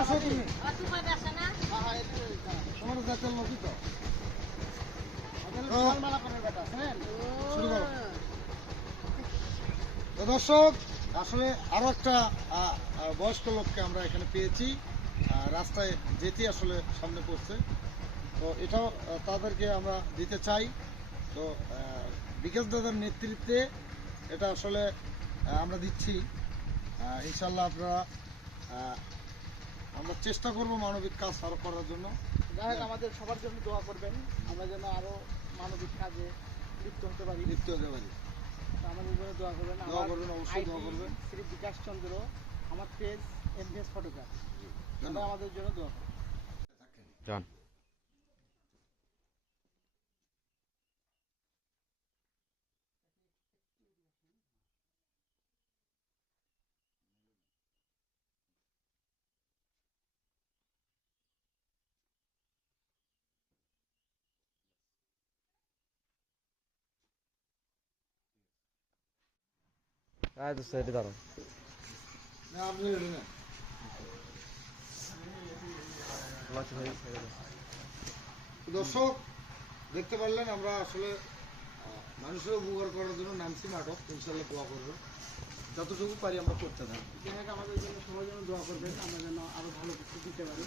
আসো তুমি তোমার জাতের লোকই তো শুরু করো। তো দর্শক আসলে আরো একটা বয়স্ক লোককে আমরা এখানে পেয়েছি, রাস্তায় যেতে আসলে সামনে পড়ছে। তো এটাও তাদেরকে আমরা দিতে চাই। তো বিকাশ দাদার নেতৃত্বে এটা আসলে আমরা দিচ্ছি। ইনশাল্লাহ আপনারা আমরা চেষ্টা করব মানবিক কাজ আরো করার জন্য। যাই হোক, আমাদের সবার জন্য দোয়া করবেন, আমরা যেন আরো মানবিক কাজে লিপ্ত হতে পারি। আমাদের জন্য দোয়া করবেন, অবশ্যই দোয়া করবেন। শ্রী বিকাশ চন্দ্র, আমার পেজ এমভিএস ফটোগ্রাফি, আমাদের জন্য দোয়া করবেন। দর্শক দেখতে পারলেন আমরা আসলে মানুষের উপকার করার জন্য নামছি নাটক। ইনশাল্লাহ দোয়া করবো, যতটুকু পারি আমরা করতে থাকি। আমাদের জন্য সবার জন্য দোয়া করবেন, আমরা যেন আরো ভালো কিছু দিতে পারি।